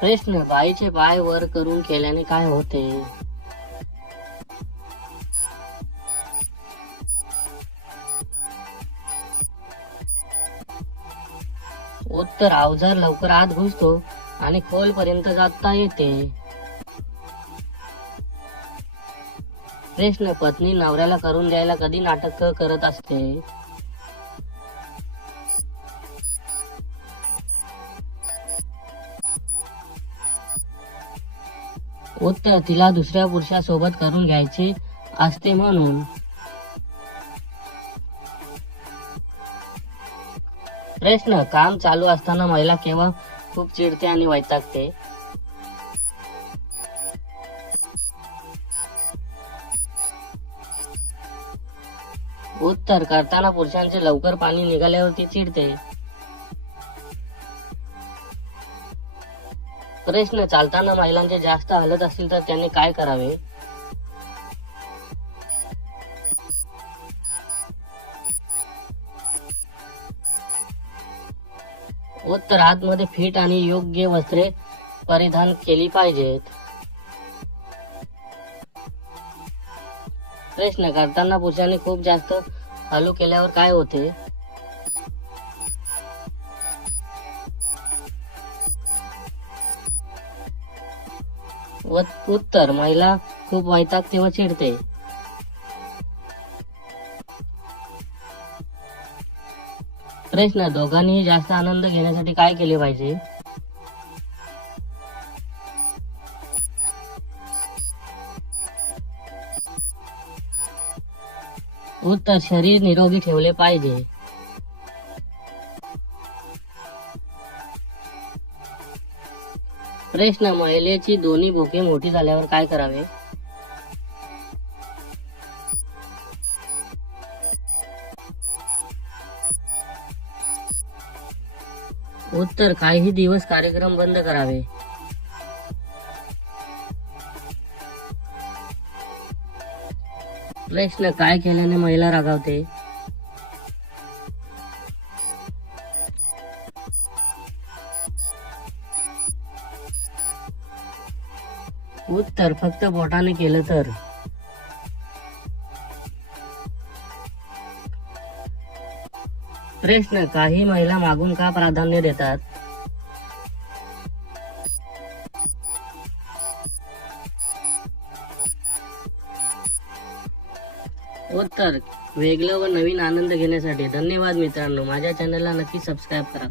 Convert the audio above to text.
प्रश्न, बाईचे पाय वर करून केल्याने काय होते? उत्तर, अवजार लवकर आत घुसतो आणि खोल पर्यंत जाता येते. प्रश्न, पत्नी नवऱ्याला करून द्यायला कधी नाटक करत असते? उत्तर, तिला दुसऱ्या पुरुषासोबत करून घ्यायचे असते म्हणून. प्रश्न, काम चालू असताना महिला केव्हा खूप चिडते आणि वैतागते? उत्तर, करताना पुरुषांचे लवकर पाणी निघाल्यावरती चिडते. प्रश्न, चालताना महिलांचे जास्त हालत असतील तर त्यांनी काय करावे? उत्तर, आतमध्ये फिट आणि योग्य वस्त्रे परिधान केली पाहिजेत. प्रश्न, करताना पुरुषांनी खूप जास्त हालू केल्यावर काय होते? उत्तर, महिला खूप वैतागते व चिडते. प्रश्न, दोघांनीही जास्त आनंद घेण्यासाठी काय केले पाहिजे? उत्तर, शरीर निरोगी ठेवले पाहिजे. प्रश्न, महिलेची दोन्ही बोके मोठी झाल्यावर काय करावे? उत्तर, काही दिवस कार्यक्रम बंद करावे. प्रश्न, काय केल्याने महिला रागावते? उत्तर, फक्त बोटाने केलं तर. प्रश्न, काही महिला मागून का प्राधान्य देतात? उत्तर, वेगळं व नवीन आनंद घेण्यासाठी. धन्यवाद मित्रांनो, माझ्या चॅनलला नक्की सबस्क्राईब करा.